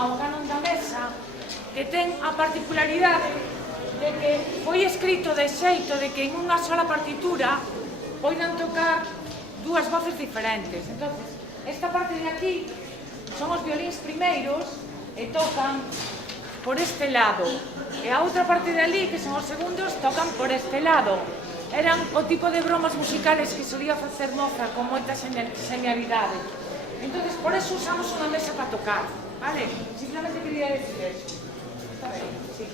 ao canon da mesa, que ten a particularidade de que foi escrito de xeito de que en unha sola partitura poidan tocar dúas voces diferentes. Entón, esta parte de aquí son os violíns primeiros e tocan por este lado, e a outra parte de ali, que son os segundos, tocan por este lado. Eran o tipo de bromas musicales que solía facer Mozart con moita genialidade. Entón, por eso usamos unha mesa para tocar, vale? Simplemente quería decir eso. Está ben? Sí.